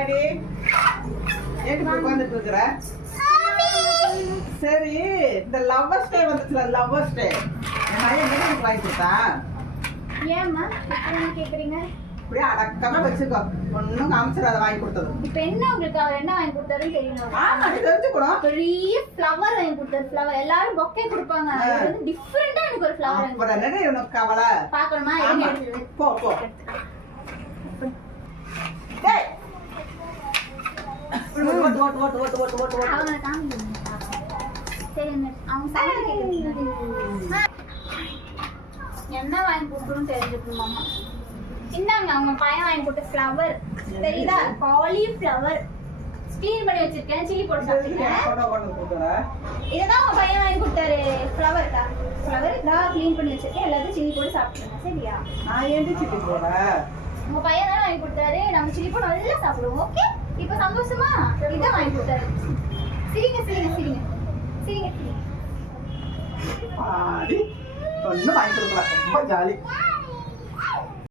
என்னடி ஏன் உட்காந்துட்டு இருக்கிற? சரி, இந்த லவ்வர்ஸ் டே வந்துச்சுல, லவ்வர்ஸ் டே எனக்கு வாங்கி கொடுத்தா? ஏம்மா என்ன கேக்குறீங்க? அப்படியே அடக்கமா வச்சுக்கோ, ஒன்னும் காமிச்சிடாத வாங்கி கொடுத்தது. இப்ப என்ன உங்களுக்கு அவர் என்ன வாங்கி கொடுத்தாருன்னு தெரியணும். ஆமா, நீ தெரிஞ்சுக்கணும். பெரிய ஃப்ளவர் வாங்கி கொடுத்தாரு. ஃப்ளவர் எல்லாரும் பொக்கே கொடுப்பாங்க, அது வந்து டிஃபரெண்டா எனக்கு ஒரு ஃப்ளவர் வாங்கி அப்புறம் என்னடி உனக்கு கவலை? பார்க்கணுமா? ஆமா. எங்க எடுத்து போ போ. டேய் ஓட்டு ஓட்டு ஓட்டு ஓட்டு ஓட்டு ஓட்டு ஓட்டு. அவங்க காமிக்கணும். சரி அவங்க சமையல் கேட்குறது என்ன வாங்கி கொடுக்கணும்னு தெரிஞ்சுக்கணுமாமா. இந்தாங்க அவங்க பையன் வாங்கி கொடுத்த ஃப்ளவர் தெரியுதா? காலிஃப்ளவர் க்ளீன் பண்ணி வச்சிருக்கேன், சில்லி போட்டு சாப்பிட்டுக்கிறேன். இதுதான் உங்க பையன் வாங்கி கொடுத்தாரு. ஃப்ளவர் தான் க்ளீன் பண்ணி வச்சிருக்கேன், எல்லாத்தையும் சில்லி போட்டு சாப்பிட்டுருங்க. சரியா? நான் ஏன் சில்லி போடுறேன்? உங்க பையன் தானே வாங்கி கொடுத்தாரு, நம்ம சில்லி போட்டு நல்லா சாப்பிடுவோம். ஓகே, இப்போ சந்தோஷமா? இதான் வாங்கி கொடுத்தாரு. சிரிங்க சிரிங்க சிரிங்க சிரிங்க சிரிங்க. ஒன்னும் வாங்கி கொடுக்கலாம், ரொம்ப ஜாலி.